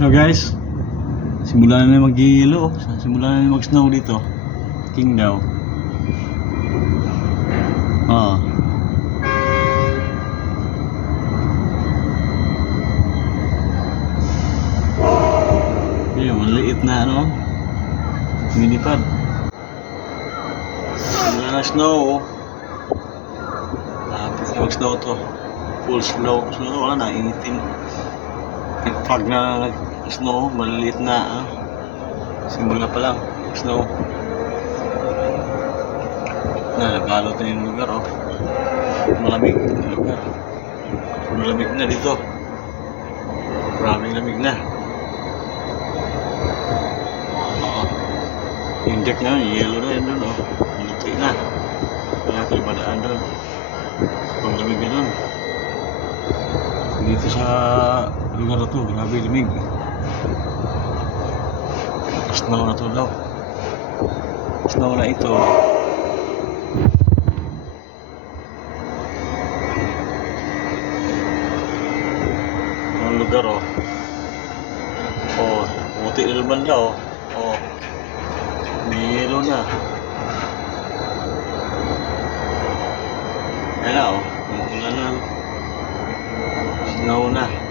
So guys, simula na mag-yelo. Simula na mag-snow dito. King daw. Ah. Ayun, maliit na ano. Minipad. Wala na snow. Na mag-snow to. Full snow. Snow wala na, initin. Pag na nag-snow, maliliit na. Ah. Simula pa lang, snow. Na, nabalot na yung lugar, oh. Malamig yung lugar. Malamig na dito. Maraming lamig na. Oo. Yung deck na yun, yellow na yun doon, oh. Luti na. Kaya kayo madaan doon. Pag lamig na doon. Dito sa lugar na to, grabe lamig. Snow na to daw. Snow na ito. Ang lugar oh. Oh, muti na naman daw. Oh. Yelo. Ayan na oh. Umuulan na. Snow na.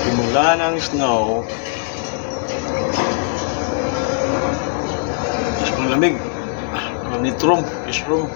Simula ng snow. Tapos malamig. Ang nitrom, fish room.